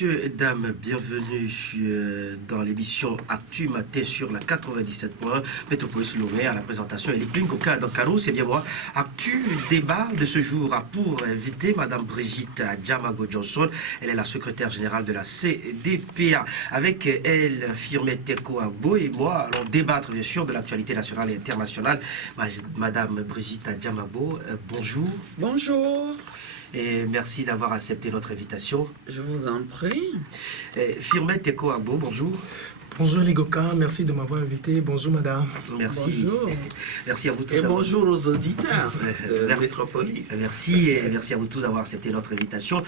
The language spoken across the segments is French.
Messieurs et dames, bienvenue dans l'émission Actu Matin sur la 97.1 Métropolis Lomé. À la présentation, Elikline Koka Dokano, c'est bien moi. Actu débat de ce jour a pour inviter Madame Brigitte Adjamago Johnson. Elle est la secrétaire générale de la CDPA. Avec elle, Firmet Teko Agbo et moi allons débattre bien sûr de l'actualité nationale et internationale. Madame Brigitte Adjamago, bonjour. Bonjour. Et merci d'avoir accepté notre invitation. Je vous en prie. Firmet Teko Agbo, bonjour. Bonjour les Goka, merci de m'avoir invité. Bonjour madame. Merci. Bonjour. Merci à vous tous. Et bonjour aux auditeurs de merci. Métropolis. Merci et merci à vous tous d'avoir accepté notre invitation.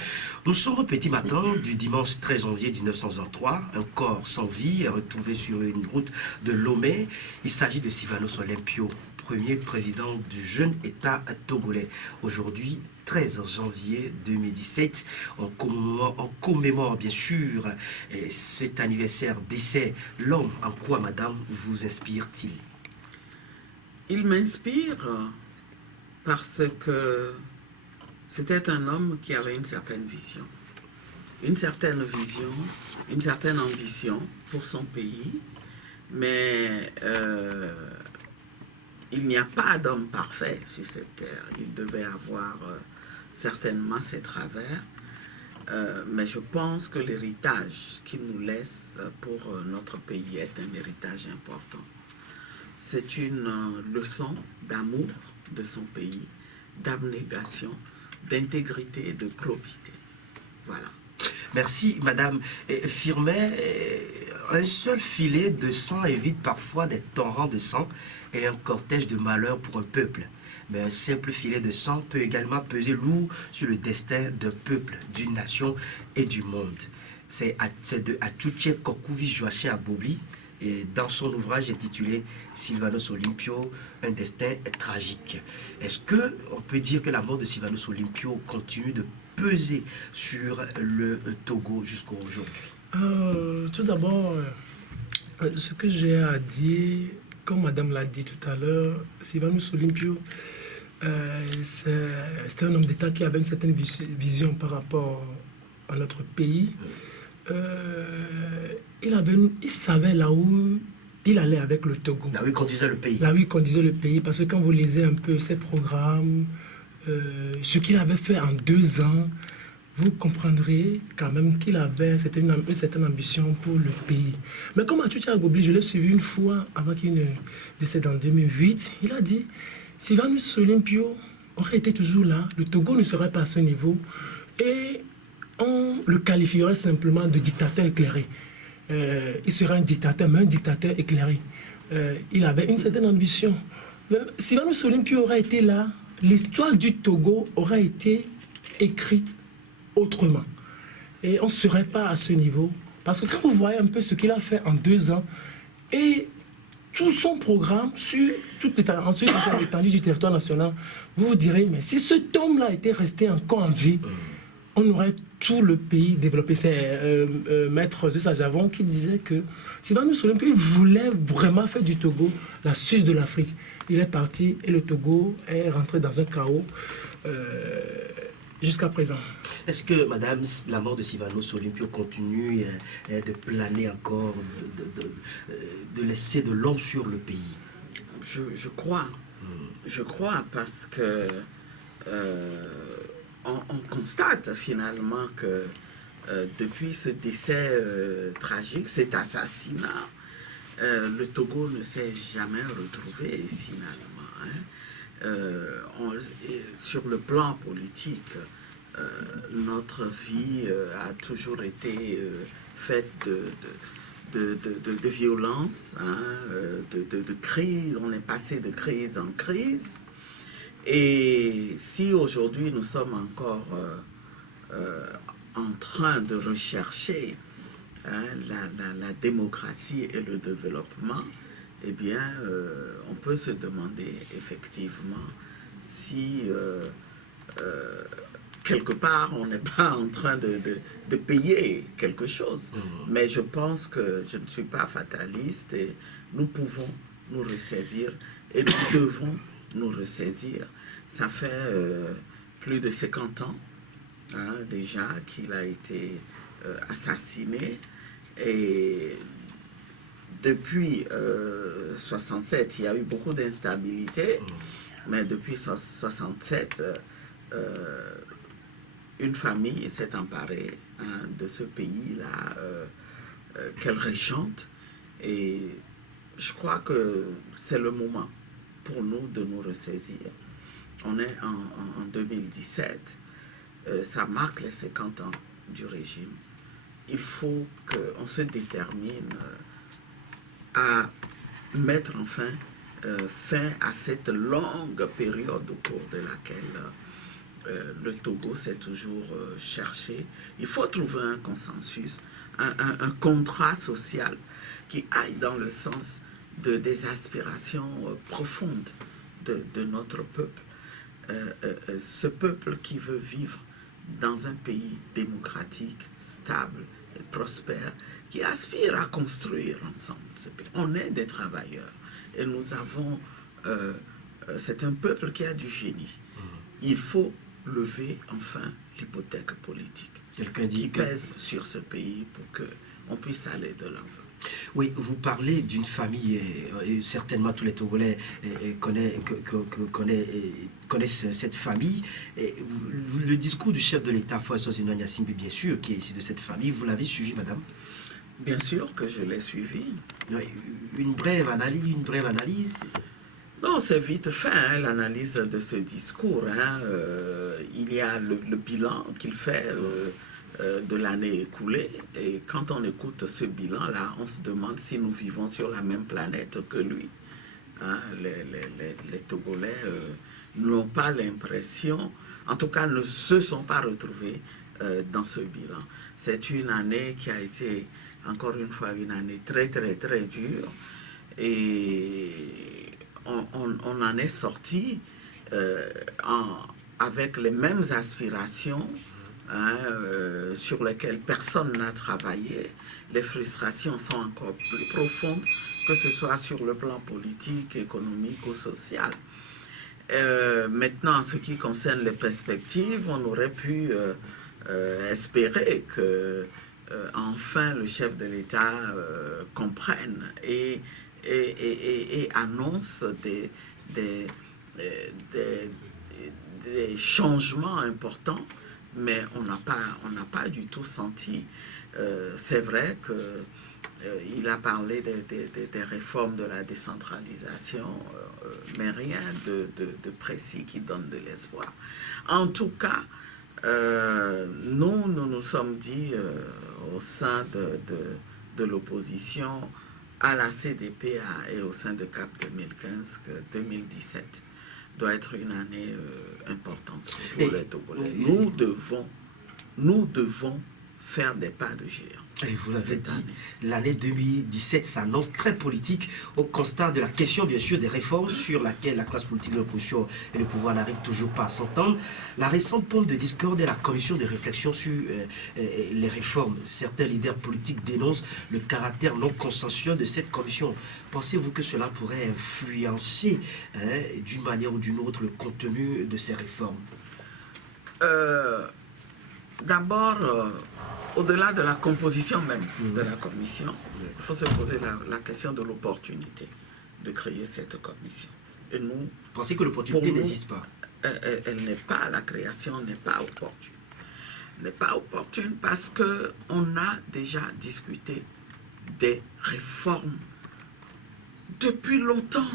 Nous sommes au petit matin du dimanche 13 janvier 1903. Un corps sans vie est retrouvé sur une route de Lomé. Il s'agit de Sylvanus Olympio, premier président du jeune État togolais. Aujourd'hui, 13 janvier 2017, on commémore bien sûr cet anniversaire d'essai. L'homme, en quoi, madame, vous inspire-t-il? Il m'inspire parce que c'était un homme qui avait une certaine vision, une certaine ambition pour son pays, mais il n'y a pas d'homme parfait sur cette terre. Il devait avoir certainement ses travers, mais je pense que l'héritage qu'il nous laisse pour notre pays est un héritage important. C'est une leçon d'amour de son pays, d'abnégation, d'intégrité et de probité. Voilà. Merci, madame. Firmet, un seul filet de sang évite parfois des torrents de sang et un cortège de malheur pour un peuple. Mais un simple filet de sang peut également peser lourd sur le destin d'un peuple, d'une nation et du monde. C'est de Atouche Kokuvi Joachim Abobli, et dans son ouvrage intitulé Sylvanus Olympio, un destin tragique. Est-ce qu'on peut dire que la mort de Sylvanus Olympio continue de peser sur le Togo jusqu'à aujourd'hui? Tout d'abord, ce que j'ai à dire, comme madame l'a dit tout à l'heure, Sylvanus Olympio, c'était un homme d'État qui avait une certaine vision par rapport à notre pays. Il savait là où il allait avec le Togo. Là où il conduisait le pays. Là où il conduisait le pays, parce que quand vous lisez un peu ses programmes, ce qu'il avait fait en 2 ans, vous comprendrez quand même qu'il avait une certaine ambition pour le pays. Mais comme Atouche Agobli, je l'ai suivi une fois avant qu'il ne décède en 2008, il a dit Sylvanus Olympio aurait été toujours là, le Togo ne serait pas à ce niveau et on le qualifierait simplement de dictateur éclairé. Il serait un dictateur, mais un dictateur éclairé. Il avait une certaine ambition. Sylvanus Olympio aurait été là, l'histoire du Togo aurait été écrite autrement. Et on ne serait pas à ce niveau. Parce que quand vous voyez un peu ce qu'il a fait en 2 ans, et tout son programme sur toute l'étendue du territoire national, vous vous direz, mais si cet homme-là était resté encore en vie, on aurait tout le pays développé. C'est Maître Zessa Javon qui disait que Sylvanus Olympio voulait vraiment faire du Togo la Suisse de l'Afrique. Il est parti et le Togo est rentré dans un chaos jusqu'à présent. Est-ce que, madame, la mort de Sylvanus Olympio continue de planer encore, de laisser de l'ombre sur le pays? Je crois. Je crois parce que on constate finalement que depuis ce décès tragique, cet assassinat, le Togo ne s'est jamais retrouvé finalement. Sur le plan politique, notre vie a toujours été faite de violence, de crise. On est passé de crise en crise. Et si aujourd'hui nous sommes encore en train de rechercher la démocratie et le développement, eh bien, on peut se demander effectivement si quelque part on n'est pas en train de payer quelque chose. Mais je pense que je ne suis pas fataliste et nous pouvons nous ressaisir et nous devons nous ressaisir. Ça fait plus de 50 ans déjà qu'il a été assassinés. Et depuis 67, il y a eu beaucoup d'instabilité, mais depuis 67, une famille s'est emparée de ce pays-là qu'elle régente. Et je crois que c'est le moment pour nous de nous ressaisir. On est en 2017, ça marque les 50 ans du régime. Il faut qu'on se détermine à mettre enfin fin à cette longue période au cours de laquelle le Togo s'est toujours cherché. Il faut trouver un consensus, un contrat social qui aille dans le sens des aspirations profondes de notre peuple. Ce peuple qui veut vivre dans un pays démocratique, stable et prospère, qui aspire à construire ensemble ce pays. On est des travailleurs et nous avons... c'est un peuple qui a du génie. Il faut lever enfin l'hypothèque politique qui pèse sur ce pays pour qu'on puisse aller de l'avant. Oui, vous parlez d'une famille, et certainement tous les Togolais connaissent cette famille. Et le discours du chef de l'État, François Zinouan-Yassimbe, bien sûr, qui est ici de cette famille, vous l'avez suivi, madame? Bien sûr que je l'ai suivi. Oui, une brève analyse. Non, c'est vite fait, hein, l'analyse de ce discours. Il y a le bilan qu'il fait de l'année écoulée. Et quand on écoute ce bilan-là, on se demande si nous vivons sur la même planète que lui. Hein, les Togolais n'ont pas l'impression, en tout cas ne se sont pas retrouvés dans ce bilan. C'est une année qui a été, encore une fois, une année très, très, très dure. Et on en est sorti avec les mêmes aspirations, hein, sur lesquelles personne n'a travaillé. Les frustrations sont encore plus profondes, que ce soit sur le plan politique, économique ou social. Maintenant, en ce qui concerne les perspectives, on aurait pu espérer que enfin le chef de l'État comprenne et annonce des changements importants, mais on n'a pas du tout senti. C'est vrai qu'il a parlé des réformes de la décentralisation, mais rien de précis qui donne de l'espoir. En tout cas, nous sommes dit au sein de l'opposition, à la CDPA et au sein de CAP 2015 que 2017 doit être une année importante pour les Togolais. Nous devons faire des pas de géant. Et vous l'avez dit, l'année 2017 s'annonce très politique au constat de la question, bien sûr, des réformes sur laquelle la classe politique de l'opposition et le pouvoir n'arrivent toujours pas à s'entendre. La récente pompe de discorde et la commission de réflexion sur les réformes. Certains leaders politiques dénoncent le caractère non consensuel de cette commission. Pensez-vous que cela pourrait influencer d'une manière ou d'une autre le contenu de ces réformes? D'abord, au-delà de la composition même de la commission, il faut se poser la question de l'opportunité de créer cette commission. Et nous, pensez que l'opportunité n'existe pas? Elle n'est pas, la création n'est pas opportune. N'est pas opportune parce qu'on a déjà discuté des réformes depuis longtemps.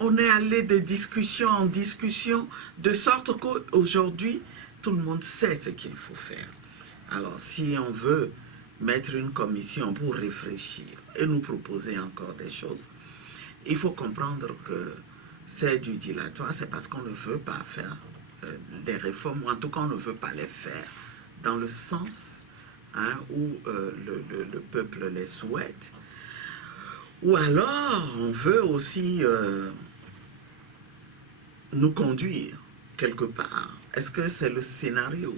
On est allé de discussion en discussion, de sorte qu'aujourd'hui, tout le monde sait ce qu'il faut faire. Alors, si on veut mettre une commission pour réfléchir et nous proposer encore des choses, il faut comprendre que c'est du dilatoire, c'est parce qu'on ne veut pas faire des réformes, ou en tout cas on ne veut pas les faire dans le sens où le peuple les souhaite. Ou alors, on veut aussi nous conduire quelque part. Est-ce que c'est le scénario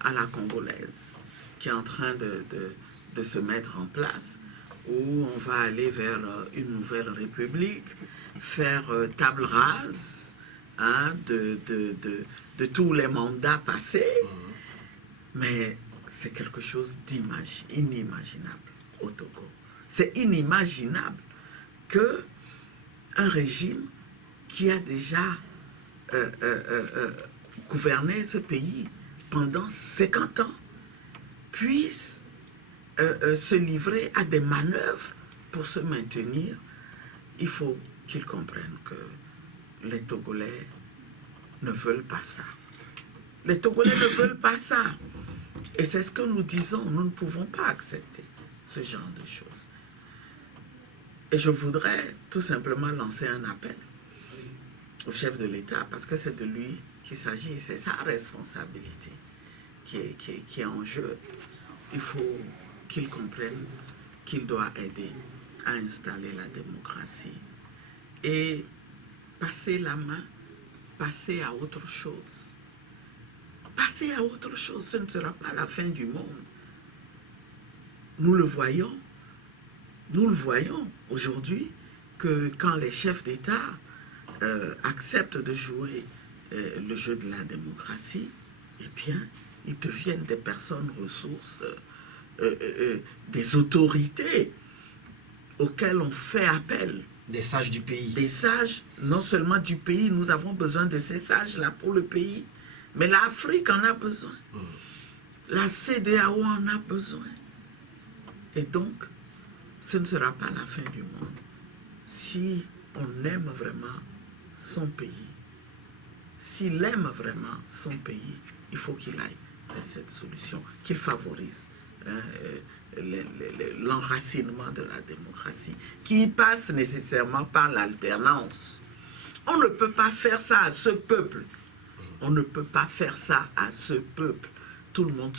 à la congolaise qui est en train de se mettre en place, où on va aller vers une nouvelle république, faire table rase de tous les mandats passés? Mais c'est quelque chose d'inimaginable au Togo. C'est inimaginable que un régime qui a déjà gouverné ce pays pendant 50 ans puisse se livrer à des manœuvres pour se maintenir. Il faut qu'ils comprennent que les Togolais ne veulent pas ça. Les Togolais ne veulent pas ça. Et c'est ce que nous disons, nous ne pouvons pas accepter ce genre de choses. Et je voudrais tout simplement lancer un appel au chef de l'État, parce que c'est de lui qu'il s'agit, c'est sa responsabilité qui est en jeu. Il faut qu'il comprenne qu'il doit aider à installer la démocratie et passer la main, passer à autre chose. Passer à autre chose, ce ne sera pas la fin du monde. Nous le voyons aujourd'hui que quand les chefs d'État acceptent de jouer le jeu de la démocratie, eh bien, ils deviennent des personnes ressources, des autorités auxquelles on fait appel. Des sages du pays. Des sages, non seulement du pays, nous avons besoin de ces sages-là pour le pays, mais l'Afrique en a besoin. La CEDEAO en a besoin. Et donc, ce ne sera pas la fin du monde. Si on aime vraiment son pays, s'il aime vraiment son pays, il faut qu'il aille vers cette solution, qu'il favorise l'enracinement de la démocratie, qui passe nécessairement par l'alternance. On ne peut pas faire ça à ce peuple. On ne peut pas faire ça à ce peuple. Tout le monde,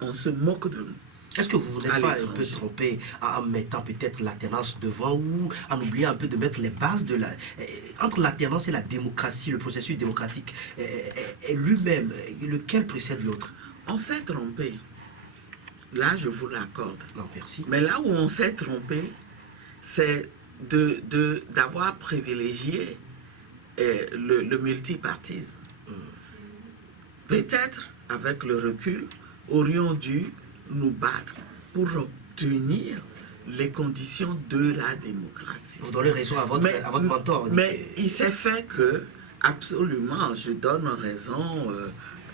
on se moque de nous. Est-ce que vous n'êtes pas un peu trompé en mettant peut-être l'alternance devant ou en oubliant un peu de mettre les bases de la... Entre l'alternance et la démocratie, le processus démocratique lui-même, lequel précède l'autre? On s'est trompé. Là, je vous l'accorde. Non, merci. Mais là où on s'est trompé, c'est d'avoir privilégié le multipartisme. Peut-être, avec le recul, aurions dû nous battre pour obtenir les conditions de la démocratie. Vous donnez raison à votre mentor. Mais il s'est fait que, absolument, je donne raison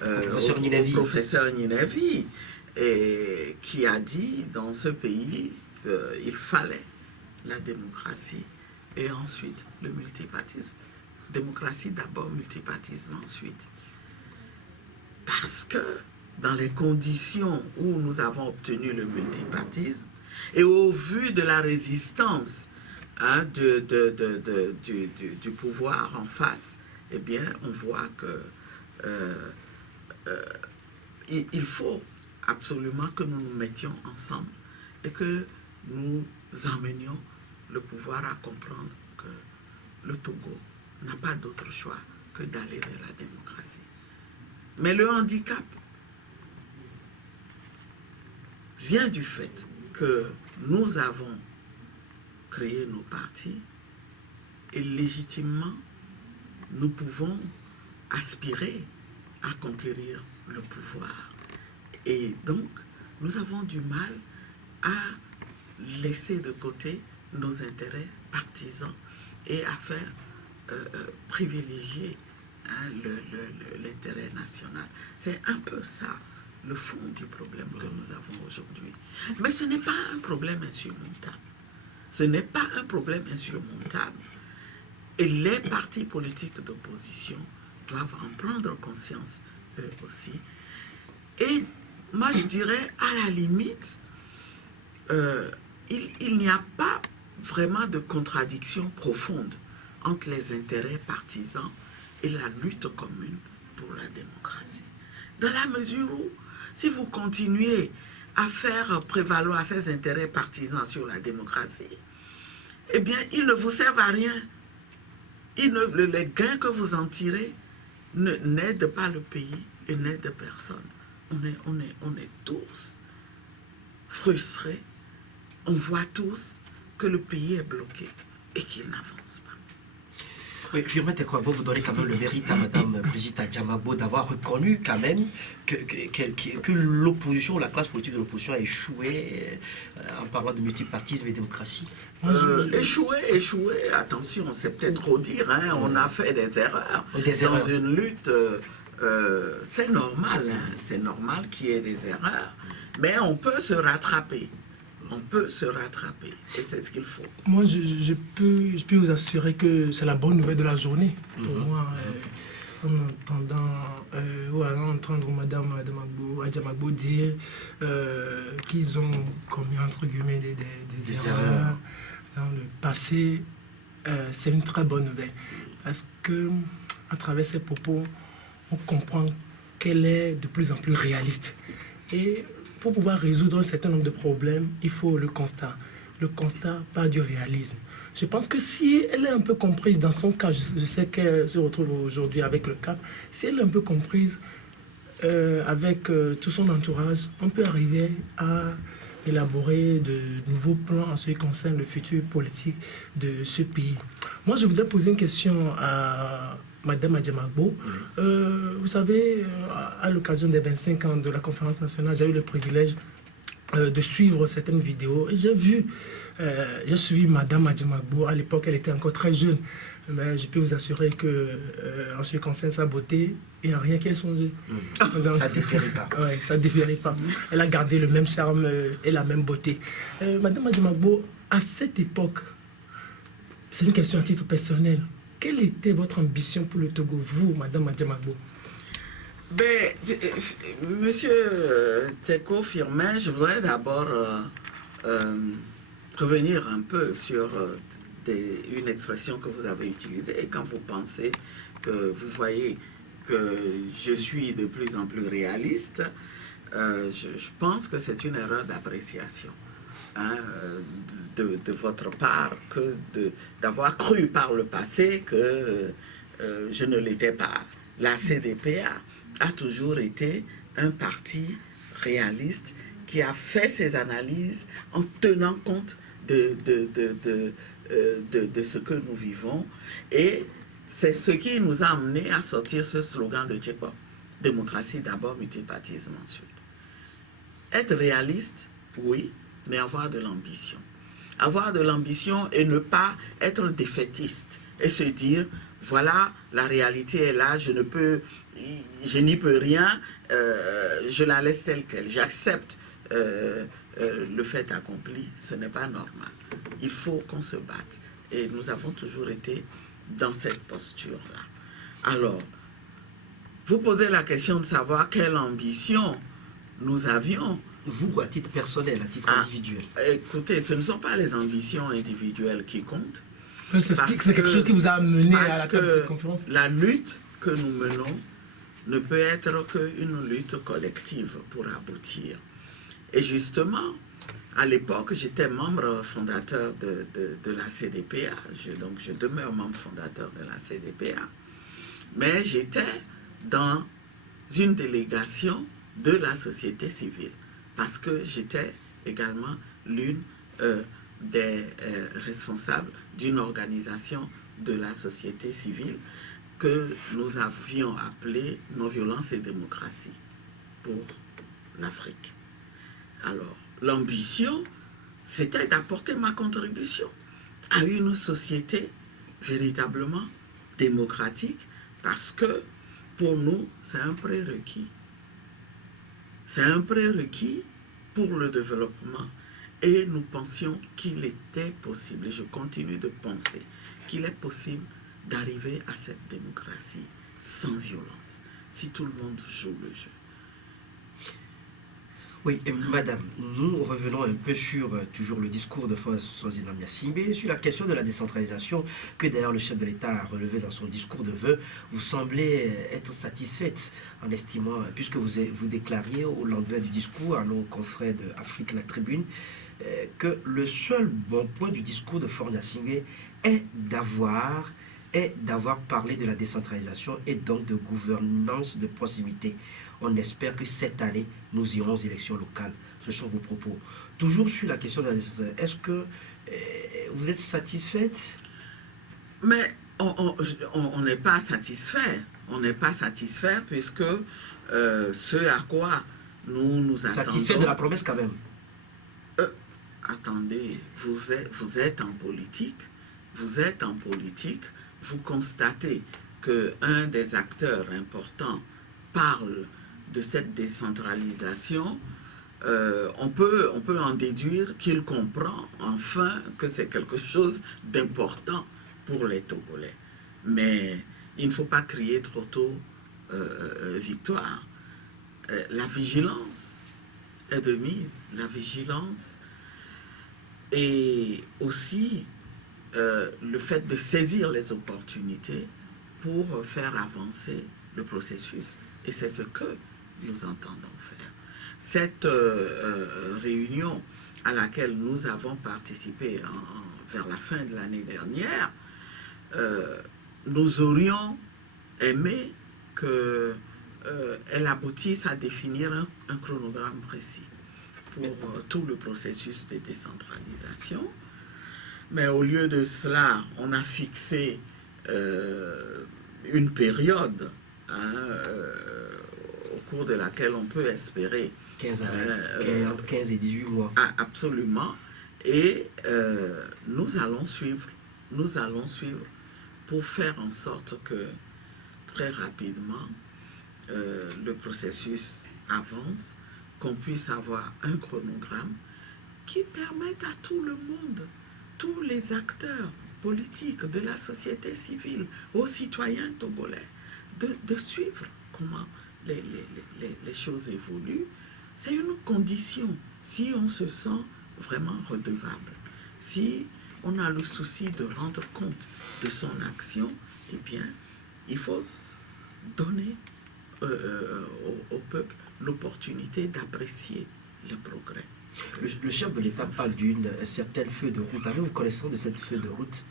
au professeur Ninevi, qui a dit dans ce pays qu'il fallait la démocratie et ensuite le multipartisme. Démocratie d'abord, multipartisme ensuite. Parce que dans les conditions où nous avons obtenu le multipartisme et au vu de la résistance du pouvoir en face, eh bien, on voit que il faut absolument que nous nous mettions ensemble et que nous emmenions le pouvoir à comprendre que le Togo n'a pas d'autre choix que d'aller vers la démocratie. Mais le handicap vient du fait que nous avons créé nos partis et légitimement, nous pouvons aspirer à conquérir le pouvoir. Et donc, nous avons du mal à laisser de côté nos intérêts partisans et à faire privilégier l'intérêt national. C'est un peu ça, le fond du problème que nous avons aujourd'hui. Mais ce n'est pas un problème insurmontable. Ce n'est pas un problème insurmontable. Et les partis politiques d'opposition doivent en prendre conscience eux aussi. Et moi, je dirais, à la limite, il n'y a pas vraiment de contradiction profonde entre les intérêts partisans et la lutte commune pour la démocratie. Dans la mesure où, si vous continuez à faire prévaloir ces intérêts partisans sur la démocratie, eh bien, ils ne vous servent à rien. Les gains que vous en tirez n'aident pas le pays et n'aident personne. On est tous frustrés. On voit tous que le pays est bloqué et qu'il n'avance pas. Oui, Firmin Tekwabo, vous donnez quand même le mérite à Madame Brigitte Adjamagbo d'avoir reconnu quand même que l'opposition, la classe politique de l'opposition a échoué en parlant de multipartisme et démocratie. Échoué, attention, c'est peut-être trop dire, hein, on a fait des erreurs. Dans une lutte, c'est normal, hein, c'est normal qu'il y ait des erreurs, mais on peut se rattraper. On peut se rattraper, et c'est ce qu'il faut. Moi, je peux vous assurer que c'est la bonne nouvelle de la journée. Pour moi, en entendre Madame Adjamagbo dire qu'ils ont commis, entre guillemets, des erreurs dans le passé, c'est une très bonne nouvelle. Parce que, à travers ces propos, on comprend qu'elle est de plus en plus réaliste. Et pour pouvoir résoudre un certain nombre de problèmes, il faut le constat. Le constat, pas du réalisme. Je pense que si elle est un peu comprise dans son cas, je sais qu'elle se retrouve aujourd'hui avec le CAP, si elle est un peu comprise avec tout son entourage, on peut arriver à élaborer de nouveaux plans en ce qui concerne le futur politique de ce pays. Moi, je voudrais poser une question à Madame Adjamagbo. Vous savez, à l'occasion des 25 ans de la conférence nationale, j'ai eu le privilège de suivre certaines vidéos. Et j'ai suivi Madame Adjamagbo. À l'époque, elle était encore très jeune. Mais je peux vous assurer que, en ce qui concerne sa beauté, il n'y a rien qui ait changé. Donc, ça ne dépérit pas. Oui, ça ne dépérit pas. Elle a gardé le même charme et la même beauté. Madame Adjamagbo, à cette époque, c'est une question à titre personnel. Quelle était votre ambition pour le Togo, vous, Madame Adjamagbo? Monsieur Teko Firmin, je voudrais d'abord revenir un peu sur une expression que vous avez utilisée. Et quand vous pensez que vous voyez que je suis de plus en plus réaliste, je pense que c'est une erreur d'appréciation. Hein, de votre part, que d'avoir cru par le passé que je ne l'étais pas. La CDPA a toujours été un parti réaliste qui a fait ses analyses en tenant compte de ce que nous vivons, et c'est ce qui nous a amené à sortir ce slogan de Tchekwa: démocratie d'abord, multipartisme ensuite. Être réaliste, oui, mais avoir de l'ambition. Avoir de l'ambition et ne pas être défaitiste et se dire, voilà, la réalité est là, je n'y peux rien, je la laisse telle qu'elle. J'accepte le fait accompli, ce n'est pas normal. Il faut qu'on se batte. Et nous avons toujours été dans cette posture-là. Alors, vous posez la question de savoir quelle ambition nous avions. Vous, à titre personnel, à titre individuel. Écoutez, ce ne sont pas les ambitions individuelles qui comptent. C'est quelque chose qui vous a amené à la table de cette conférence. La lutte que nous menons ne peut être qu'une lutte collective pour aboutir. Et justement, à l'époque, j'étais membre fondateur de la CDPA. Donc, je demeure membre fondateur de la CDPA. Mais j'étais dans une délégation de la société civile, parce que j'étais également l'une des responsables d'une organisation de la société civile que nous avions appelée Non-Violence et Démocratie pour l'Afrique. Alors, l'ambition, c'était d'apporter ma contribution à une société véritablement démocratique, parce que pour nous, c'est un prérequis. C'est un prérequis pour le développement. Et nous pensions qu'il était possible, et je continue de penser qu'il est possible d'arriver à cette démocratie sans violence, si tout le monde joue le jeu. Oui, et madame, nous revenons un peu sur toujours le discours de Swaziland Nyasimbe, sur la question de la décentralisation que d'ailleurs le chef de l'État a relevé dans son discours de vœux. Vous semblez être satisfaite en estimant, puisque vous déclariez au lendemain du discours à nos confrères de Afrique La Tribune, que le seul bon point du discours de Faure Nyasimbe est d'avoir parlé de la décentralisation et donc de gouvernance de proximité. On espère que cette année, nous irons aux élections locales. Ce sont vos propos. Toujours sur la question de la décentralisation, est-ce que vous êtes satisfaite? Mais On n'est pas satisfait. On n'est pas satisfait puisque ce à quoi nous attendons... Satisfait de la promesse quand même. Attendez, vous êtes en politique, vous constatez qu'un des acteurs importants parle de cette décentralisation, on peut en déduire qu'il comprend enfin que c'est quelque chose d'important pour les Togolais. Mais il ne faut pas crier trop tôt victoire. La vigilance est de mise, la vigilance et aussi le fait de saisir les opportunités pour faire avancer le processus. Et c'est ce que nous entendons faire. Cette réunion à laquelle nous avons participé vers la fin de l'année dernière, nous aurions aimé qu'elle aboutisse à définir un chronogramme précis pour tout le processus de décentralisation. Mais au lieu de cela, on a fixé une période au cours de laquelle on peut espérer 15 et 18 mois. Absolument. Et nous allons suivre pour faire en sorte que très rapidement le processus avance, qu'on puisse avoir un chronogramme qui permette à tout le monde, tous les acteurs politiques de la société civile, aux citoyens togolais, de suivre comment les choses évoluent. C'est une condition. Si on se sent vraiment redevable, si on a le souci de rendre compte de son action, eh bien, il faut donner au peuple l'opportunité d'apprécier le progrès. Le chef de l'État parle d'une certaine feuille de route. Avez-vous connaissance de cette feuille de route?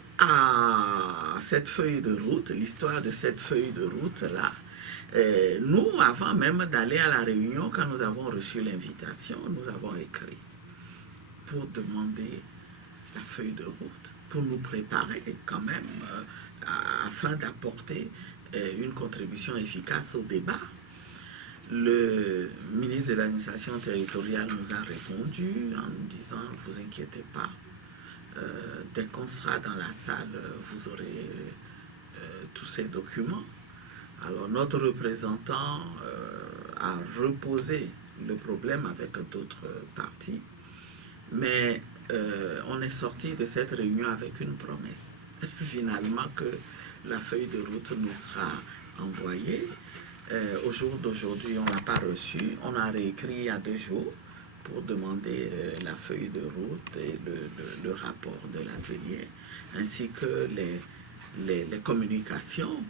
Cette feuille de route, l'histoire de cette feuille de route-là, nous, avant même d'aller à la réunion, quand nous avons reçu l'invitation, nous avons écrit pour demander la feuille de route, pour nous préparer quand même, afin d'apporter une contribution efficace au débat. Le ministre de l'administration territoriale nous a répondu en nous disant « Ne vous inquiétez pas, dès qu'on sera dans la salle, vous aurez tous ces documents ». Alors notre représentant a reposé le problème avec d'autres partis, mais on est sorti de cette réunion avec une promesse, finalement, que la feuille de route nous sera envoyée. Au jour d'aujourd'hui, on ne l'a pas reçue. On a réécrit il y a 2 jours pour demander la feuille de route et le rapport de l'atelier, ainsi que les communications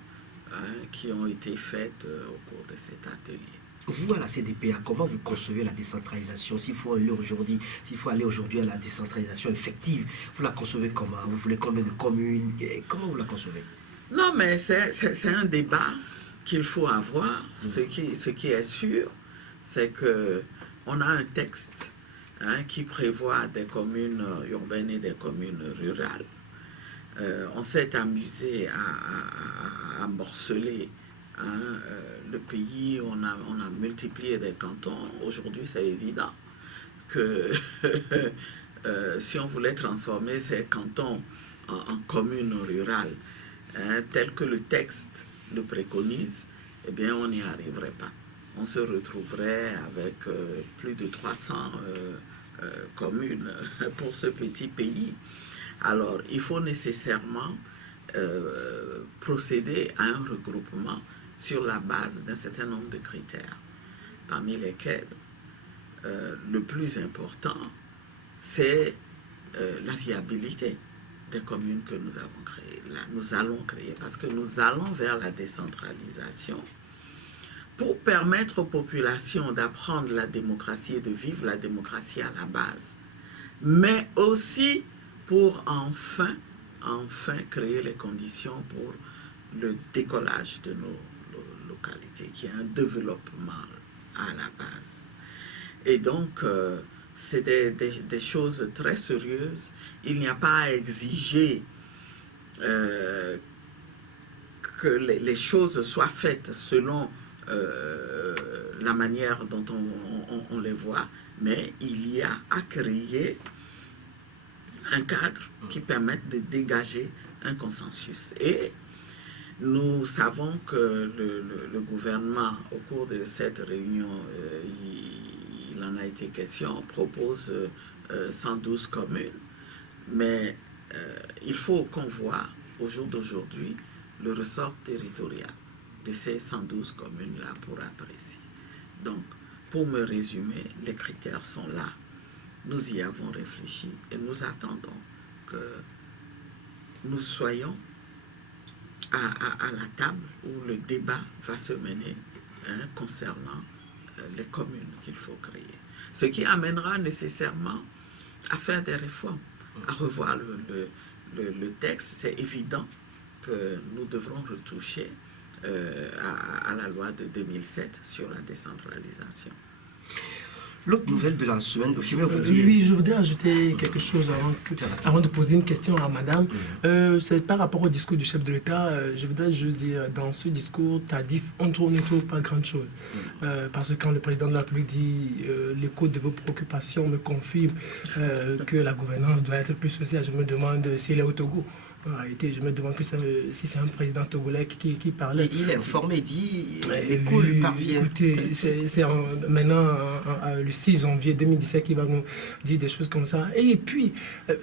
qui ont été faites au cours de cet atelier. Vous, à la CDPA, comment vous concevez la décentralisation? S'il faut aller aujourd'hui à la décentralisation effective, vous la concevez comment? Vous voulez combien de communes? Comment vous la concevez? Non, mais c'est un débat qu'il faut avoir. Ce qui est sûr, c'est qu'on a un texte qui prévoit des communes urbaines et des communes rurales. On s'est amusé à morceler le pays, on a multiplié des cantons. Aujourd'hui, c'est évident que si on voulait transformer ces cantons en communes rurales, tel que le texte le préconise, eh bien, on n'y arriverait pas. On se retrouverait avec plus de 300 communes pour ce petit pays. Alors, il faut nécessairement procéder à un regroupement sur la base d'un certain nombre de critères, parmi lesquels le plus important, c'est la viabilité des communes que nous avons créées. Là, nous allons créer, parce que nous allons vers la décentralisation pour permettre aux populations d'apprendre la démocratie et de vivre la démocratie à la base, mais aussi pour enfin créer les conditions pour le décollage de nos localités, qui est un développement à la base. Et donc, c'est des choses très sérieuses. Il n'y a pas à exiger que les choses soient faites selon la manière dont on les voit, mais il y a à créer un cadre qui permette de dégager un consensus. Et nous savons que le gouvernement, au cours de cette réunion, il en a été question, propose 112 communes, mais il faut qu'on voit au jour d'aujourd'hui le ressort territorial de ces 112 communes-là pour apprécier. Donc, pour me résumer, les critères sont là. Nous y avons réfléchi et nous attendons que nous soyons à la table où le débat va se mener concernant les communes qu'il faut créer. Ce qui amènera nécessairement à faire des réformes, à revoir le texte. C'est évident que nous devrons retoucher à la loi de 2007 sur la décentralisation. L'autre nouvelle de la semaine, au final, oui, je voudrais ajouter quelque chose avant de poser une question à madame. C'est par rapport au discours du chef de l'État. Je voudrais juste dire, dans ce discours tardif, on ne trouve pas grand-chose. Parce que quand le président de la République dit l'écho de vos préoccupations me confirme que la gouvernance doit être plus sociale, je me demande s'il est au Togo. En réalité, je me demande si c'est un président togolais qui parlait. Il est informé, il dit l'écho lui parvient. Écoutez, c'est maintenant le 6 janvier 2017 qu'il va nous dire des choses comme ça. Et puis,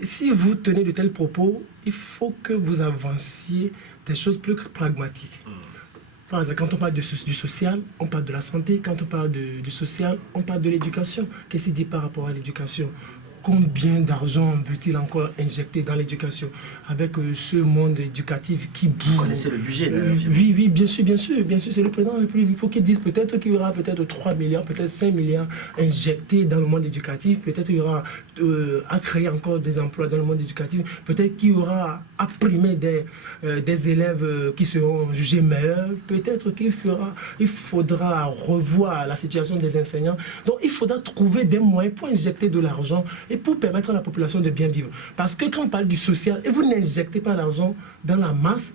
si vous tenez de tels propos, il faut que vous avanciez des choses plus pragmatiques. Par exemple, quand on parle du social, on parle de la santé. Quand on parle du social, on parle de l'éducation. Qu'est-ce qu'il dit par rapport à l'éducation ? Combien d'argent veut-il encore injecter dans l'éducation avec ce monde éducatif qui bouge? Vous connaissez le budget d'ailleurs. Oui, bien sûr, c'est le président de la République. Il faut qu'il dise peut-être qu'il y aura peut-être 3 milliards, peut-être 5 milliards injectés dans le monde éducatif, peut-être qu'il y aura à créer encore des emplois dans le monde éducatif, peut-être qu'il y aura à primer des élèves qui seront jugés meilleurs, peut-être qu'il faudra revoir la situation des enseignants. Donc il faudra trouver des moyens pour injecter de l'argent et pour permettre à la population de bien vivre. Parce que quand on parle du social, et vous n'injectez pas l'argent dans la masse,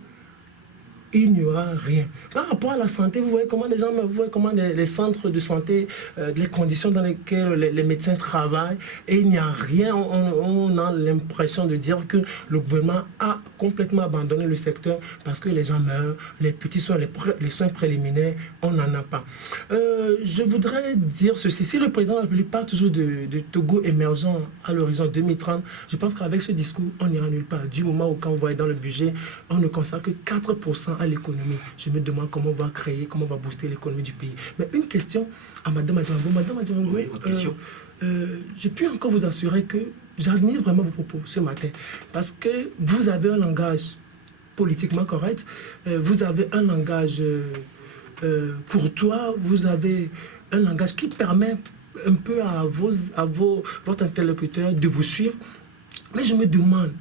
il n'y aura rien. Par rapport à la santé, vous voyez comment les gens, vous voyez comment les centres de santé, les conditions dans lesquelles les médecins travaillent, et il n'y a rien. On a l'impression de dire que le gouvernement a complètement abandonné le secteur parce que les gens meurent, les petits soins, les soins préliminaires, on n'en a pas. Je voudrais dire ceci. Si le président de la République parle toujours de Togo émergent à l'horizon 2030, je pense qu'avec ce discours, on n'ira nulle part. Du moment où, quand on voit dans le budget, on ne consacre que 4% à l'économie. Je me demande comment on va créer, comment on va booster l'économie du pays. Mais une question à Madame Adjango. Madame Adjango, oui, votre question. Je peux encore vous assurer que j'admire vraiment vos propos ce matin. Parce que vous avez un langage politiquement correct, vous avez un langage courtois, vous avez un langage qui permet un peu à votre interlocuteur de vous suivre. Mais je me demande,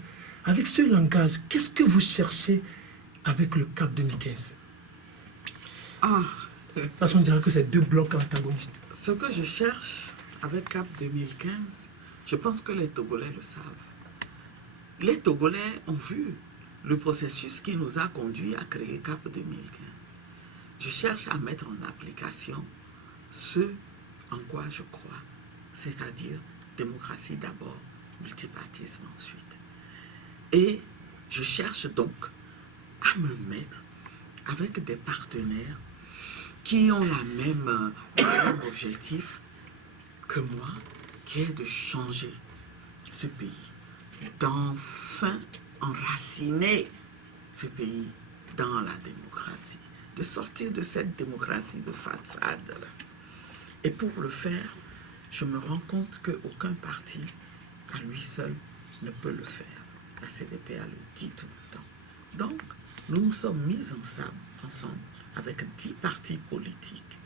avec ce langage, qu'est-ce que vous cherchez avec le CAP 2015? Parce qu'on dirait que c'est deux blocs antagonistes. Ce que je cherche avec CAP 2015, je pense que les Togolais le savent. Les Togolais ont vu le processus qui nous a conduit à créer CAP 2015. Je cherche à mettre en application ce en quoi je crois, c'est-à-dire démocratie d'abord, multipartisme ensuite. Et je cherche donc à me mettre avec des partenaires qui ont le même objectif que moi, qui est de changer ce pays, d'enfin enraciner ce pays dans la démocratie, de sortir de cette démocratie de façade-là. Et pour le faire, je me rends compte qu'aucun parti, à lui seul, ne peut le faire. La CDPA le dit tout le temps. Donc, nous nous sommes mis ensemble avec 10 partis politiques.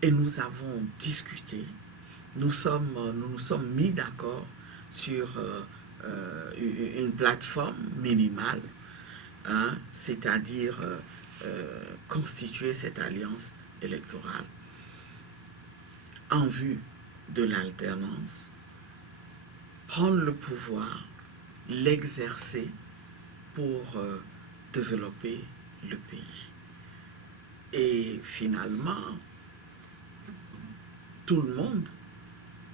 Et nous avons discuté, nous nous sommes mis d'accord sur une plateforme minimale, hein, c'est-à-dire constituer cette alliance électorale en vue de l'alternance, prendre le pouvoir, l'exercer pour développer le pays. Et finalement, tout le monde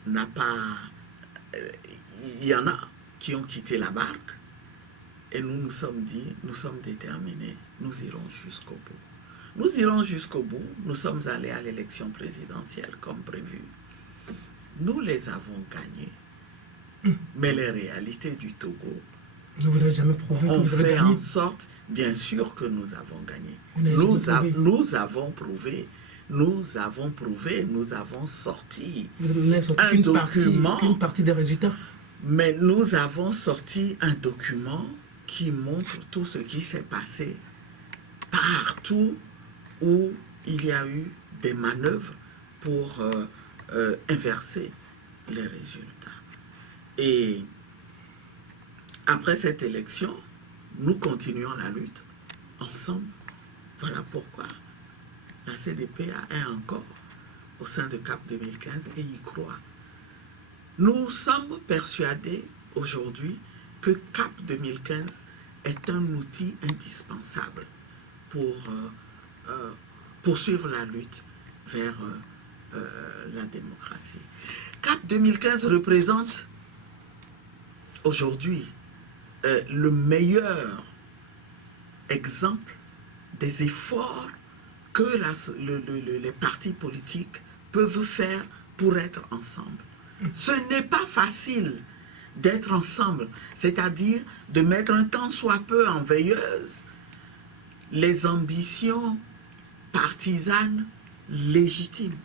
n'a pas... Il y en a qui ont quitté la barque et nous nous sommes dit, nous sommes déterminés, nous irons jusqu'au bout. Nous irons jusqu'au bout, nous sommes allés à l'élection présidentielle comme prévu. Nous les avons gagnés. Mais les réalités du Togo Vous n'avez jamais prouvé que ont vous avez fait gagné. en sorte, bien sûr que nous avons gagné. Vous n'avez jamais prouvé. Nous avons prouvé, nous avons sorti Vous n'avez sorti un document. qu'une partie des résultats. Mais nous avons sorti un document qui montre tout ce qui s'est passé partout où il y a eu des manœuvres pour inverser les résultats. Et après cette élection, nous continuons la lutte ensemble. Voilà pourquoi la CDP est encore au sein de CAP 2015 et y croit. Nous sommes persuadés aujourd'hui que CAP 2015 est un outil indispensable pour poursuivre la lutte vers la démocratie. CAP 2015 représente aujourd'hui le meilleur exemple des efforts que les partis politiques peuvent faire pour être ensemble. Ce n'est pas facile d'être ensemble, c'est-à-dire de mettre un tant soit peu en veilleuse les ambitions partisanes légitimes.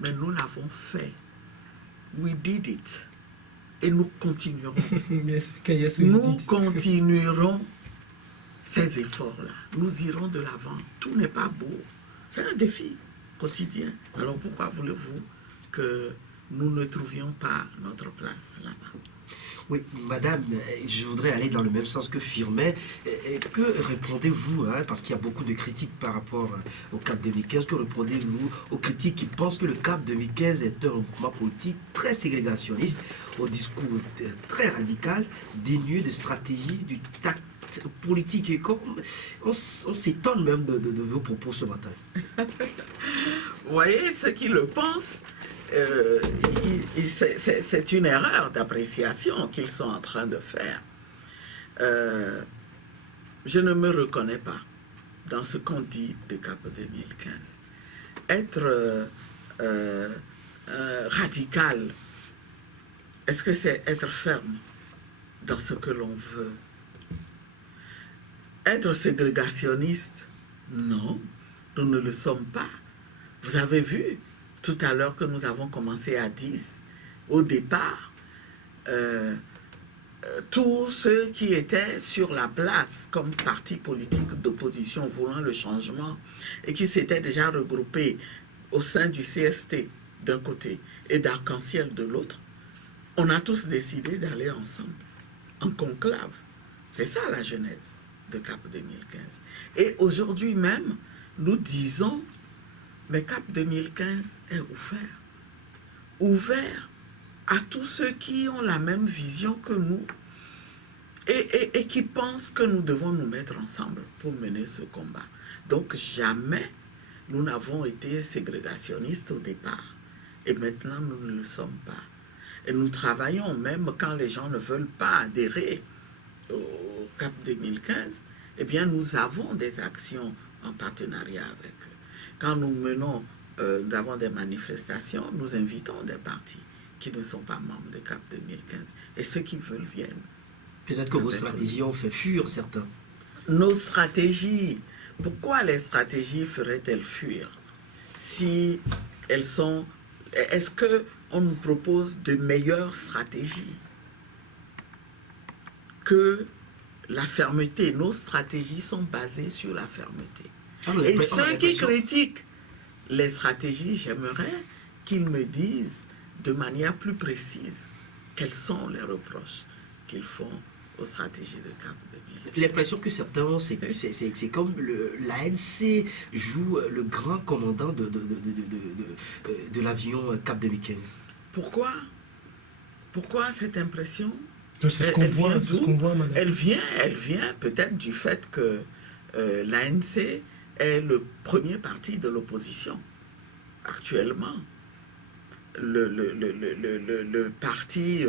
Mais nous l'avons fait. We did it. Et nous continuerons. Nous continuerons ces efforts-là. Nous irons de l'avant. Tout n'est pas beau. C'est un défi quotidien. Alors pourquoi voulez-vous que nous ne trouvions pas notre place là-bas? Oui, madame, je voudrais aller dans le même sens que Firmin. Que répondez-vous, parce qu'il y a beaucoup de critiques par rapport au CAP 2015, que répondez-vous aux critiques qui pensent que le CAP 2015 est un mouvement politique très ségrégationniste, au discours très radical, dénué de stratégie, du tact politique, et comme on s'étonne même de vos propos ce matin. Vous voyez, ceux qui le pensent, c'est une erreur d'appréciation qu'ils sont en train de faire. Je ne me reconnais pas dans ce qu'on dit de CAP 2015. Être radical, est-ce que c'est être ferme dans ce que l'on veut? Être ségrégationniste, non, nous ne le sommes pas. Vous avez vu tout à l'heure que nous avons commencé à 10. Au départ, tous ceux qui étaient sur la place comme parti politique d'opposition voulant le changement et qui s'étaient déjà regroupés au sein du CST d'un côté et d'Arc-en-Ciel de l'autre, on a tous décidé d'aller ensemble, en conclave. C'est ça la genèse de CAP 2015. Et aujourd'hui même, nous disons, mais CAP 2015 est ouvert. Ouvert à tous ceux qui ont la même vision que nous et qui pensent que nous devons nous mettre ensemble pour mener ce combat. Donc jamais nous n'avons été ségrégationnistes au départ. Et maintenant, nous ne le sommes pas. Et nous travaillons même quand les gens ne veulent pas adhérer au CAP 2015, eh bien nous avons des actions en partenariat avec eux. Quand nous menons, nous avons des manifestations, nous invitons des partis qui ne sont pas membres de CAP 2015. Et ceux qui veulent viennent. Peut-être que vos stratégies ont fait fuir certains. Nos stratégies, pourquoi les stratégies feraient-elles fuir si elles sont... Est-ce qu'on nous propose de meilleures stratégies que la fermeté? Nos stratégies sont basées sur la fermeté. Et ceux qui critiquent les stratégies, j'aimerais qu'ils me disent de manière plus précise quels sont les reproches qu'ils font aux stratégies de CAP 2015. L'impression que certains ont, c'est comme l'ANC joue le grand commandant de l'avion CAP 2015. Pourquoi? Pourquoi cette impression? C'est ce qu'on voit, madame. Elle vient peut-être du fait que l'ANC est le premier parti de l'opposition actuellement. Le parti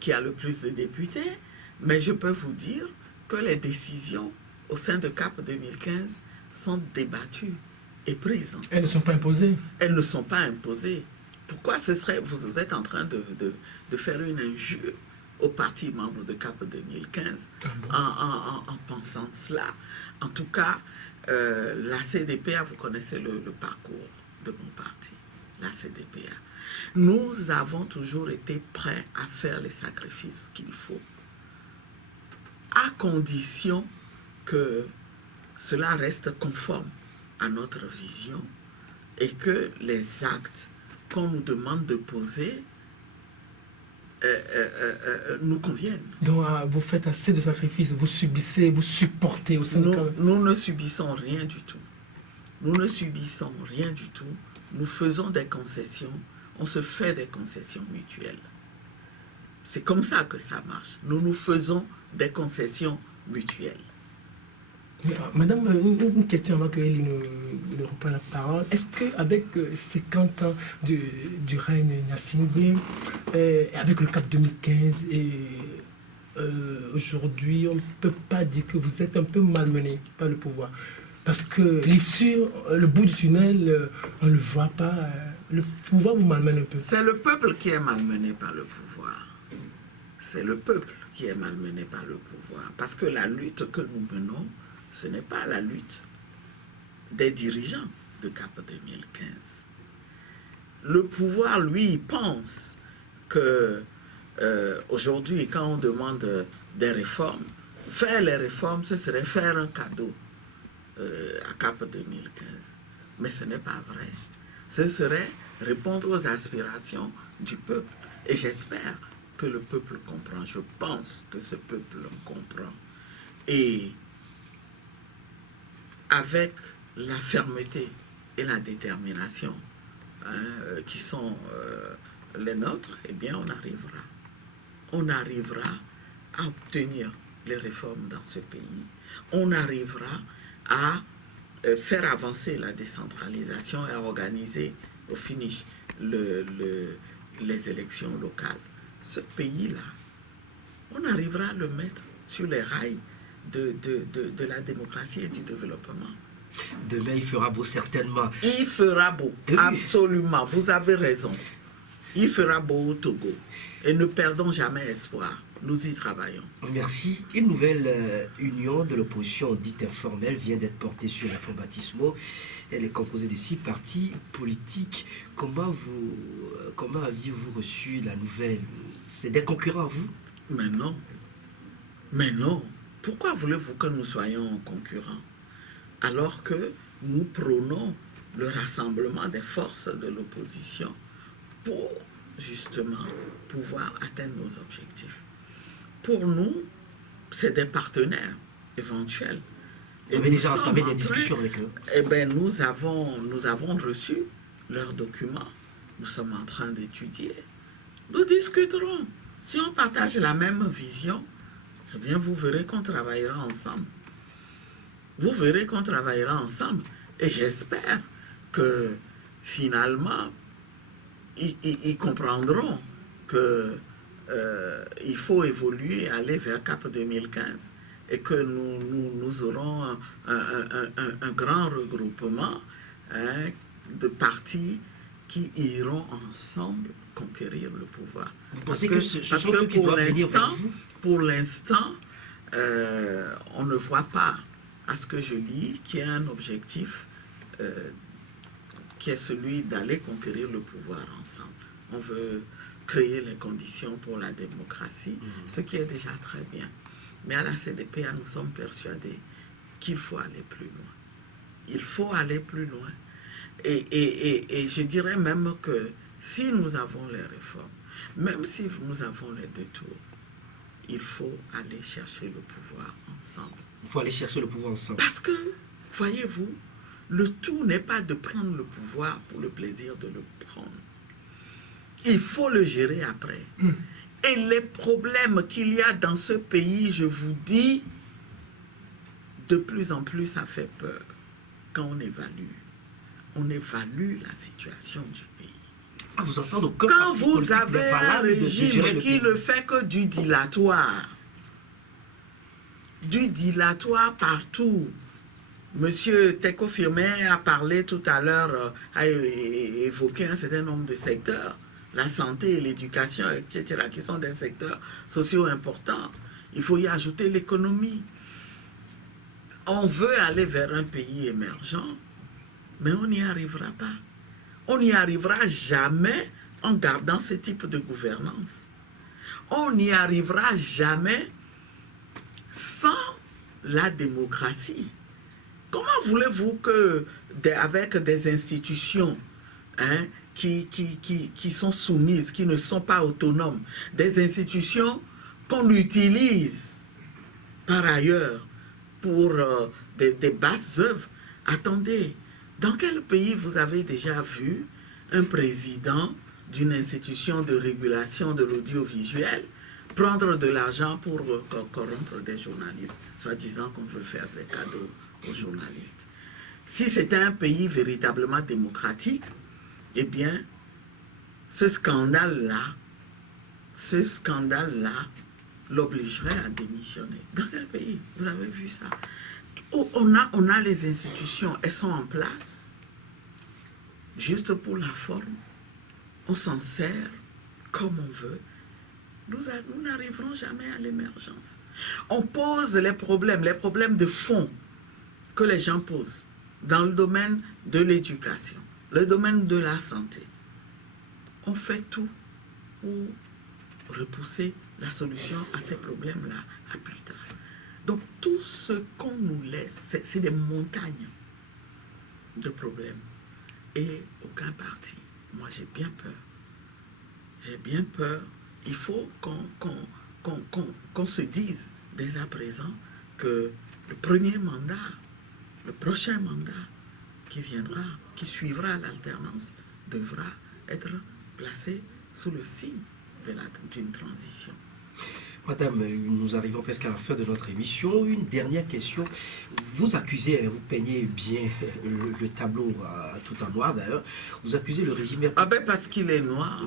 qui a le plus de députés, mais je peux vous dire que les décisions au sein de CAP 2015 sont débattues et prises ensemble. Elles ne sont pas imposées. Elles ne sont pas imposées. Pourquoi vous êtes en train de faire une injure aux partis membres de CAP 2015 en pensant cela? En tout cas, la CDPA, vous connaissez le parcours de mon parti, la CDPA. Nous avons toujours été prêts à faire les sacrifices qu'il faut, à condition que cela reste conforme à notre vision et que les actes qu'on nous demande de poser nous conviennent. Donc, vous faites assez de sacrifices, vous subissez, vous supportez au sein de... Nous ne subissons rien du tout. Nous ne subissons rien du tout. Nous faisons des concessions. On se fait des concessions mutuelles. C'est comme ça que ça marche. Nous faisons des concessions mutuelles. Madame, une question avant que Elie ne reprenne la parole. Est-ce qu'avec 50 ans du règne Gnassingbé, avec le CAP 2015, et aujourd'hui, on ne peut pas dire que vous êtes un peu malmené par le pouvoir? Parce que l'issue, le bout du tunnel, on ne le voit pas. Le pouvoir vous malmène un peu. C'est le peuple qui est malmené par le pouvoir. C'est le peuple qui est malmené par le pouvoir. Parce que la lutte que nous menons, ce n'est pas la lutte des dirigeants de CAP 2015. Le pouvoir, lui, pense que aujourd'hui, quand on demande des réformes, faire les réformes, ce serait faire un cadeau à CAP 2015. Mais ce n'est pas vrai. Ce serait répondre aux aspirations du peuple. Et j'espère que le peuple comprend. Je pense que ce peuple comprend. Et avec la fermeté et la détermination qui sont les nôtres, eh bien on arrivera. On arrivera à obtenir les réformes dans ce pays. On arrivera à faire avancer la décentralisation et à organiser au finish les élections locales. Ce pays-là, on arrivera à le mettre sur les rails de la démocratie et du développement. Demain, il fera beau certainement. Il fera beau, absolument. Vous avez raison. Il fera beau au Togo. Et ne perdons jamais espoir. Nous y travaillons. Merci. Une nouvelle union de l'opposition dite informelle vient d'être portée sur les fonds baptismaux. Elle est composée de 6 partis politiques. Comment aviez-vous reçu la nouvelle? C'est des concurrents à vous? Mais non. Mais non. Pourquoi voulez-vous que nous soyons concurrents alors que nous prônons le rassemblement des forces de l'opposition pour justement pouvoir atteindre nos objectifs? Pour nous, c'est des partenaires éventuels. Vous avez déjà entamé des discussions avec eux? Eh bien, nous avons reçu leurs documents. Nous sommes en train d'étudier. Nous discuterons. Si on partage la même vision, eh bien, vous verrez qu'on travaillera ensemble. Vous verrez qu'on travaillera ensemble. Et j'espère que finalement, ils comprendront que il faut évoluer, aller vers CAP 2015 et que nous aurons un grand regroupement de partis qui iront ensemble conquérir le pouvoir. Vous pensez que ce sont eux qui doivent venir vers vous? Pour l'instant, on ne voit pas, à ce que je lis, qu'il y a un objectif qui est celui d'aller conquérir le pouvoir ensemble. On veut créer les conditions pour la démocratie, ce qui est déjà très bien. Mais à la CDPA, nous sommes persuadés qu'il faut aller plus loin. Il faut aller plus loin. Et je dirais même que si nous avons les réformes, même si nous avons les 2 tours, il faut aller chercher le pouvoir ensemble. Il faut aller chercher le pouvoir ensemble. Parce que, voyez-vous, le tout n'est pas de prendre le pouvoir pour le plaisir de le prendre. Il faut le gérer après. Et les problèmes qu'il y a dans ce pays, je vous dis, de plus en plus, ça fait peur quand on évalue. On évalue la situation du pays. Ah, vous entendez aucun Quand parti vous politique avez n'est un valable de gérer régime le qui pays. ne fait que du dilatoire partout. Monsieur Teko Firmin a parlé tout à l'heure, a évoqué un certain nombre de secteurs, la santé et l'éducation, etc., qui sont des secteurs sociaux importants. Il faut y ajouter l'économie. On veut aller vers un pays émergent, mais on n'y arrivera pas. On n'y arrivera jamais en gardant ce type de gouvernance. On n'y arrivera jamais sans la démocratie. Comment voulez-vous que, avec des institutions qui sont soumises, qui ne sont pas autonomes, des institutions qu'on utilise par ailleurs pour des basses œuvres, attendez, dans quel pays vous avez déjà vu un président d'une institution de régulation de l'audiovisuel prendre de l'argent pour corrompre des journalistes, soi-disant qu'on veut faire des cadeaux aux journalistes? Si c'était un pays véritablement démocratique, eh bien, ce scandale-là l'obligerait à démissionner. Dans quel pays vous avez vu ça? On a les institutions, elles sont en place, juste pour la forme. On s'en sert comme on veut. Nous n'arriverons jamais à l'émergence. On pose les problèmes de fond que les gens posent dans le domaine de l'éducation, le domaine de la santé. On fait tout pour repousser la solution à ces problèmes-là à plus tard. Donc tout ce qu'on nous laisse, c'est des montagnes de problèmes. Et aucun parti. Moi, j'ai bien peur. J'ai bien peur. Il faut qu'on se dise dès à présent que le premier mandat, le prochain mandat qui viendra, qui suivra l'alternance, devra être placé sous le signe d'une transition. Madame, nous arrivons presque à la fin de notre émission. Une dernière question. Vous accusez, vous peignez bien le tableau tout en noir d'ailleurs, vous accusez le régime... Ah ben parce qu'il est noir.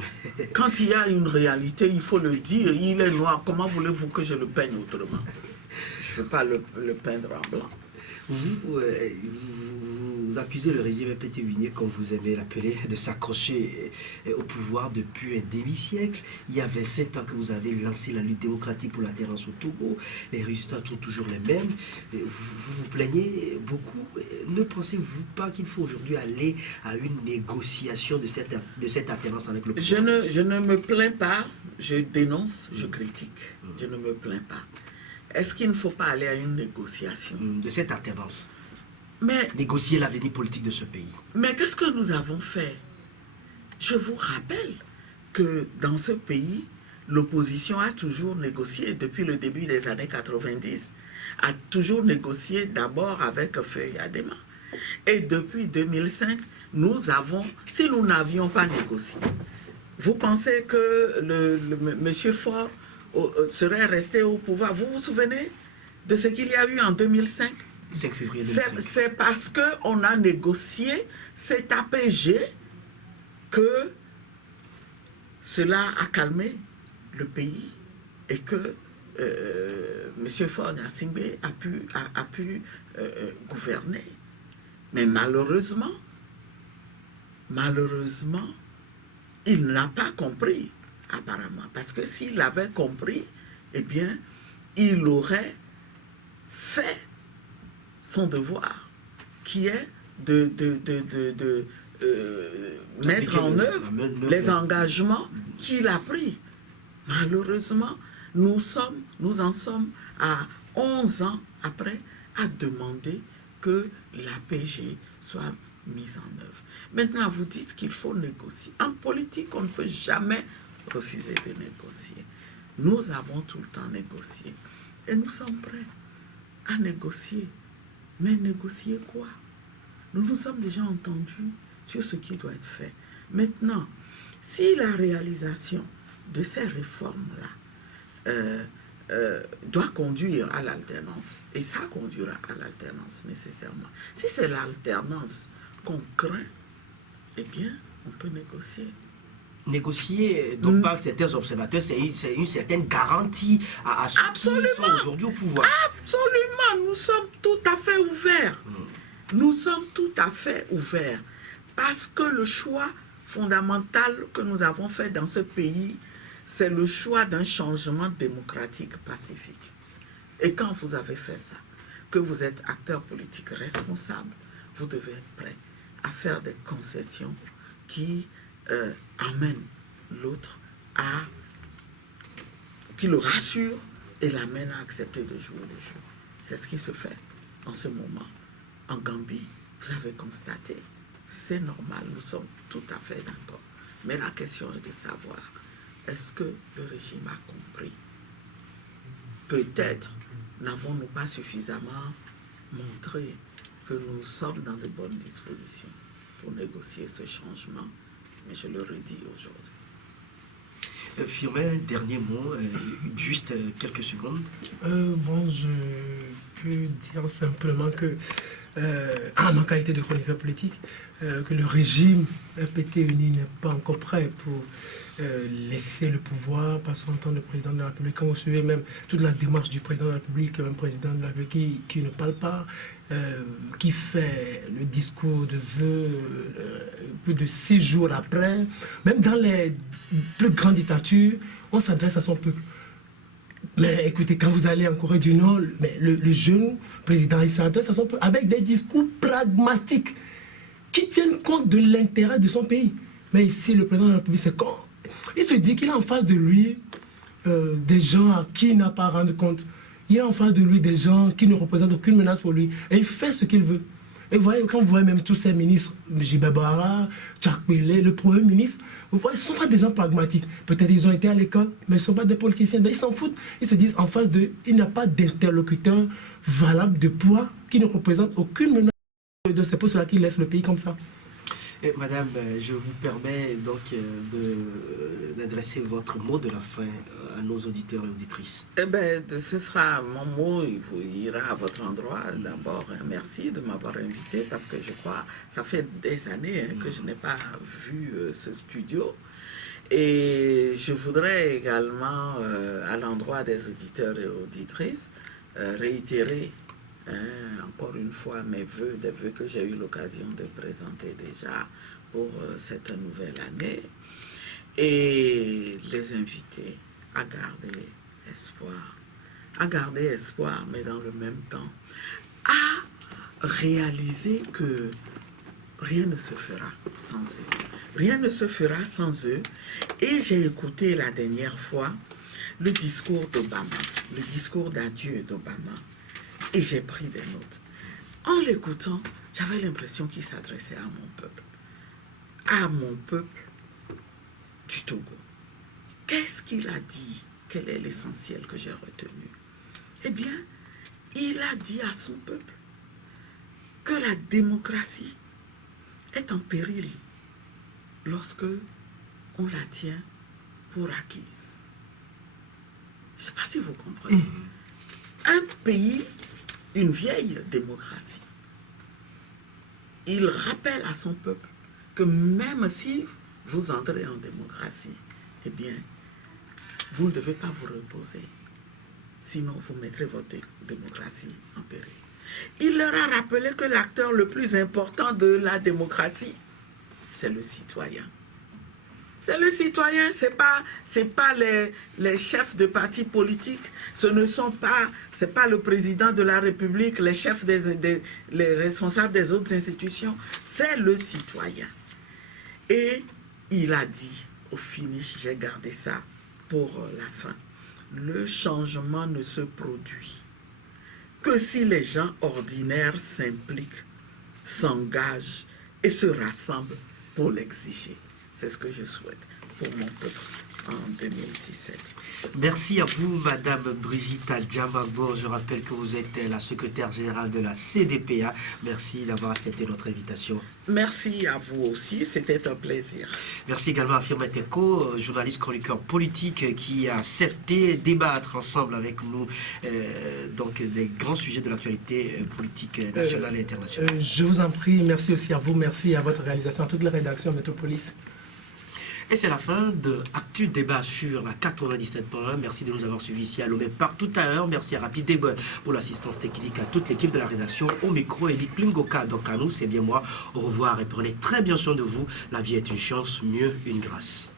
Quand il y a une réalité, il faut le dire, il est noir. Comment voulez-vous que je le peigne autrement? Je ne peux pas le peindre en blanc. Vous accusez le régime pétévinier, comme vous aimez l'appeler, de s'accrocher au pouvoir depuis un demi-siècle. Il y a 27 ans que vous avez lancé la lutte démocratique pour l'alternance au Togo. Les résultats sont toujours les mêmes. Vous vous plaignez beaucoup. Ne pensez-vous pas qu'il faut aujourd'hui aller à une négociation de cette alternance avec le pouvoir? Je ne me plains pas, je dénonce, je critique. Je ne me plains pas. Est-ce qu'il ne faut pas aller à une négociation de cette alternance? Mais négocier l'avenir politique de ce pays. Mais qu'est-ce que nous avons fait? Je vous rappelle que dans ce pays, l'opposition a toujours négocié depuis le début des années 90, a toujours négocié d'abord avec Feuille Adema. Et depuis 2005, si nous n'avions pas négocié, vous pensez que M. Faure serait resté au pouvoir? Vous vous souvenez de ce qu'il y a eu en 2005? 5 février 2005. C'est parce qu'on a négocié cet APG que cela a calmé le pays et que M. Faure Gnassingbé a pu gouverner. Mais malheureusement, il n'a pas compris, apparemment. Parce que s'il avait compris, eh bien, il aurait fait son devoir, qui est de mettre en œuvre les engagements qu'il a pris. Malheureusement, nous en sommes à 11 ans après à demander que l'APG soit mise en œuvre. Maintenant, vous dites qu'il faut négocier. En politique, on ne peut jamais refuser de négocier. Nous avons tout le temps négocié. Et nous sommes prêts à négocier. Mais négocier quoi? Nous nous sommes déjà entendus sur ce qui doit être fait. Maintenant, si la réalisation de ces réformes-là doit conduire à l'alternance. Et ça conduira à l'alternance nécessairement. Si c'est l'alternance qu'on craint, eh bien, on peut négocier. Négocier, donc par certains observateurs, c'est une certaine garantie à ceux qui sont aujourd'hui au pouvoir. Absolument, nous sommes tout à fait ouverts. Nous sommes tout à fait ouverts. Parce que le choix fondamental que nous avons fait dans ce pays, c'est le choix d'un changement démocratique pacifique. Et quand vous avez fait ça, que vous êtes acteur politique responsable, vous devez être prêt à faire des concessions qui amènent l'autre à... qui le rassure et l'amène à accepter de jouer le jeu. C'est ce qui se fait en ce moment. En Gambie, vous avez constaté, c'est normal, nous sommes tout à fait d'accord. Mais la question est de savoir, est-ce que le régime a compris? Peut-être n'avons-nous pas suffisamment montré que nous sommes dans de bonnes dispositions pour négocier ce changement, mais je le redis aujourd'hui. Firmin, dernier mot, juste quelques secondes. Bon, je peux dire simplement que, en ma qualité de chroniqueur politique, que le régime PT-Uni n'est pas encore prêt pour laisser le pouvoir par son temps de président de la République. Quand vous suivez même toute la démarche du président de la République, un président de la République qui ne parle pas, qui fait le discours de vœux plus de 6 jours après, même dans les plus grandes dictatures, on s'adresse à son peuple. Mais écoutez, quand vous allez en Corée du Nord, le jeune président, il s'adresse à son peuple avec des discours pragmatiques qui tiennent compte de l'intérêt de son pays. Mais ici, le président de la République, c'est quand il se dit qu'il a en face de lui des gens à qui il n'a pas à rendre compte. Il a en face de lui des gens qui ne représentent aucune menace pour lui. Et il fait ce qu'il veut. Et vous voyez, quand vous voyez même tous ces ministres, J.B. Bara, Tchak Pele, le Premier ministre, vous voyez, ce ne sont pas des gens pragmatiques. Peut-être ils ont été à l'école, mais ils ne sont pas des politiciens. Ils s'en foutent. Ils se disent en face d'eux, il n'y a pas d'interlocuteur valable de poids qui ne représente aucune menace. C'est pour cela qu'ils laissent le pays comme ça. Et madame, je vous permets donc d'adresser votre mot de la fin à nos auditeurs et auditrices. Eh bien, ce sera mon mot, il ira à votre endroit. D'abord, merci de m'avoir invité parce que je crois, ça fait des années que je n'ai pas vu ce studio. Et je voudrais également, à l'endroit des auditeurs et auditrices, réitérer encore une fois mes vœux, des vœux que j'ai eu l'occasion de présenter déjà pour cette nouvelle année, et les inviter à garder espoir, mais dans le même temps, à réaliser que rien ne se fera sans eux. Rien ne se fera sans eux. Et j'ai écouté la dernière fois le discours d'Obama, le discours d'adieu d'Obama. Et j'ai pris des notes. En l'écoutant, j'avais l'impression qu'il s'adressait à mon peuple du Togo. Qu'est-ce qu'il a dit? Quel est l'essentiel que j'ai retenu? Eh bien, il a dit à son peuple que la démocratie est en péril lorsque on la tient pour acquise. Je ne sais pas si vous comprenez. Un pays, une vieille démocratie, il rappelle à son peuple que même si vous entrez en démocratie, eh bien, vous ne devez pas vous reposer. Sinon, vous mettrez votre démocratie en péril. Il leur a rappelé que l'acteur le plus important de la démocratie, c'est le citoyen. C'est le citoyen, c'est pas les chefs de partis politiques, c'est pas le président de la République, les chefs les responsables des autres institutions, c'est le citoyen. Et il a dit, au finish, j'ai gardé ça pour la fin, le changement ne se produit que si les gens ordinaires s'impliquent, s'engagent et se rassemblent pour l'exiger. C'est ce que je souhaite. pour mon peuple en 2017. Merci à vous, Madame Brigitte Djamagbo. Je rappelle que vous êtes la secrétaire générale de la CDPA. Merci d'avoir accepté notre invitation. Merci à vous aussi, c'était un plaisir. Merci également à Firmin Teko, journaliste chroniqueur politique qui a accepté débattre ensemble avec nous donc des grands sujets de l'actualité politique nationale et internationale. Je vous en prie, merci aussi à vous, merci à votre réalisation, à toute la rédaction de Métropolis. Et c'est la fin de Actu Débat sur la 97.1. Merci de nous avoir suivis ici à Lomé partout ailleurs. Merci à Rapid Débat pour l'assistance technique, à toute l'équipe de la rédaction. Au micro, Elie Plingoka. Donc à nous, c'est bien moi. Au revoir et prenez très bien soin de vous. La vie est une chance, mieux une grâce.